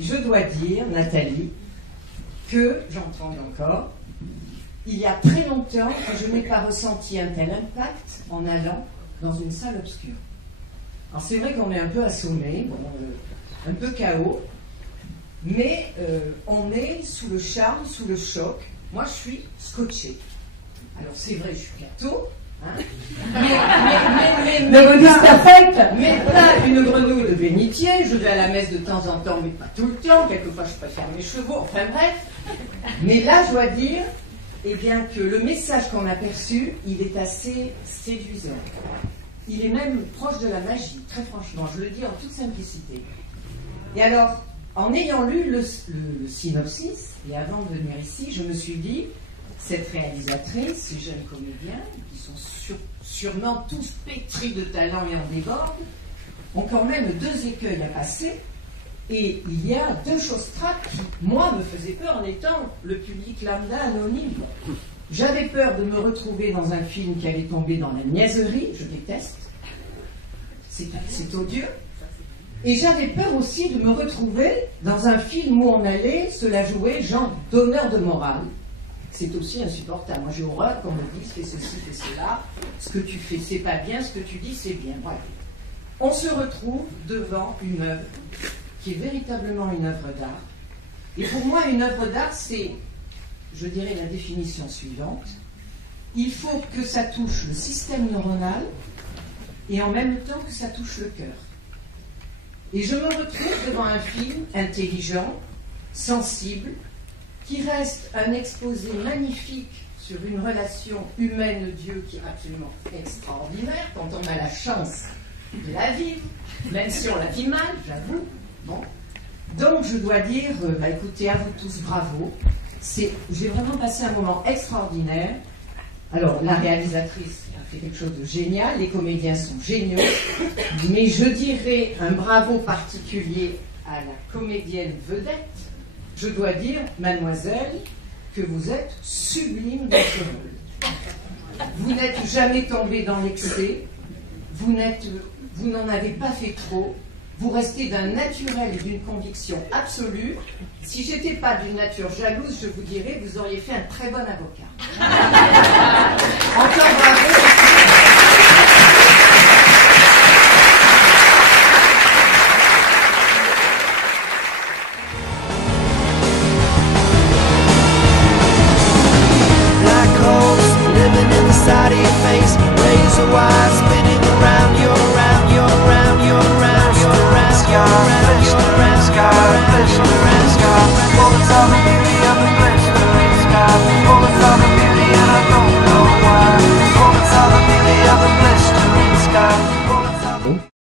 Je dois dire, Nathalie, que, j'entends encore, il y a très longtemps que je n'ai pas ressenti un tel impact en allant dans une salle obscure. Alors c'est vrai qu'on est un peu assommé, bon, un peu chaos, mais on est sous le charme, sous le choc. Moi je suis scotché. Alors c'est vrai, je suis gâteau, hein, mais pas une grenouille de bénitier. Je vais à la messe de temps en temps, mais pas tout le temps. Quelquefois je préfère mes chevaux, enfin bref. Mais là je dois dire, eh bien, que le message qu'on a perçu, il est assez séduisant. Il est même proche de la magie, très franchement, je le dis en toute simplicité. Et alors, en ayant lu le synopsis, et avant de venir ici, je me suis dit, cette réalisatrice, ces jeunes comédiens, qui sont sûrement tous pétris de talent et en débordent, ont quand même 2 écueils à passer, et il y a 2 choses trappes qui, moi, me faisaient peur en étant le public lambda anonyme. J'avais peur de me retrouver dans un film qui allait tomber dans la niaiserie, je déteste, c'est odieux. Et j'avais peur aussi de me retrouver dans un film où on allait se la jouer genre d'honneur de morale. C'est aussi insupportable. Moi j'ai horreur qu'on me dise fais ceci, fais cela, ce que tu fais c'est pas bien, ce que tu dis c'est bien. Voilà. On se retrouve devant une œuvre qui est véritablement une œuvre d'art. Et pour moi une œuvre d'art c'est, je dirais la définition suivante, il faut que ça touche le système neuronal et en même temps que ça touche le cœur. Et je me retrouve devant un film intelligent, sensible, qui reste un exposé magnifique sur une relation humaine-Dieu qui est absolument extraordinaire quand on a la chance de la vivre, même si on la vit mal, j'avoue. Bon. Donc je dois dire, écoutez, à vous tous, bravo. J'ai vraiment passé un moment extraordinaire. Alors, la réalisatrice a fait quelque chose de génial, les comédiens sont géniaux, mais je dirais un bravo particulier à la comédienne vedette. Je dois dire, mademoiselle, que vous êtes sublime dans ce rôle. Vous n'êtes jamais tombée dans l'excès, vous n'en avez pas fait trop, vous restez d'un naturel et d'une conviction absolue. Si j'étais pas d'une nature jalouse, je vous dirais, vous auriez fait un très bon avocat. Encore bravo. Black holes living inside of your face, razor wire spinning around you, around you, around you, around you, around you, around you, around you, around you, around you, around you.